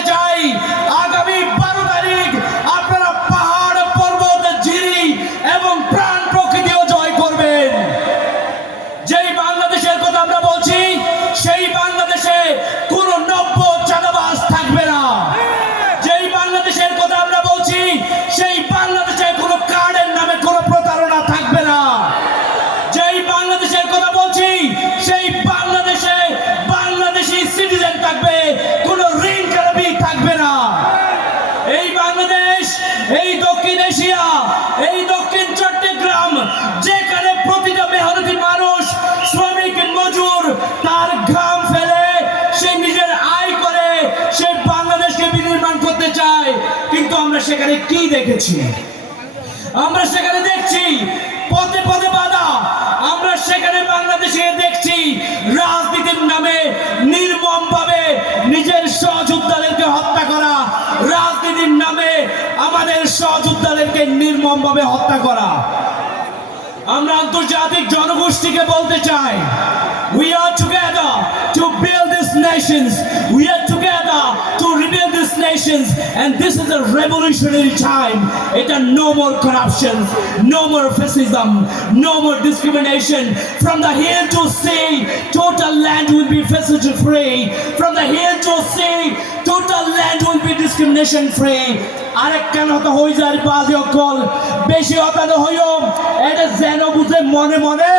বলতে চাই, আগামী 12 তারিখ আপনারা পাহাড় পর্বত ঝিরি এবং প্রাণ প্রকৃতিও জয় করবেন। যেই বাংলাদেশের কথা আমরা বলছি, সেই বাংলাদেশে কোনো নব্য চাঁদাবাজ থাকবে না। যেই বাংলাদেশের কথা আমরা বলছি, সেই বাংলাদেশে কোনো কার্ডের নামে কোনো প্রতারণা থাকবে না। যেই বাংলাদেশের কথা বলছি, সেই বাংলাদেশে বাংলাদেশি সিটিজেন থাকবে, কোনো ঋণ খেলাপি থাকবে না। এই বাংলাদেশ, এই দক্ষিণ এশিয়া, এই দক্ষিণ চট্টগ্রাম, যেখানে প্রতিটা মেহনতি মানুষ, শ্রমিক মজুর তার ঘাম ফেলে সে নিজের আয় করে সে বাংলাদেশকে বিনির্মাণ করতে চায়, কিন্তু আমরা সেখানে কি দেখেছি? আমরা সেখানে দেখছি পথে পথে বাধা। আমরা সেখানে বাংলাদেশে দেখছি রাজনীতির নামে নির্মমভাবে নিজের সহযোদ্ধাদেরকে হত্যা করা, রাজনীতির নামে আমাদের সহযোদ্ধাদেরকে নির্মমভাবে হত্যা করা। আমরা আন্তর্জাতিক জনগোষ্ঠীকে বলতে চাই, we are together to build these nations, we are together to rebuild these nations, and this is a revolutionary time. It's a no more corruption, no more fascism, no more discrimination. From the hill to sea, total land will be fascism free. From the hill to sea, total land will be discrimination free. আরেকখান হতা হয়ে যায় বাজে অকল, বেশি হতানো হইও, এটা যেন বুঝে মনে মনে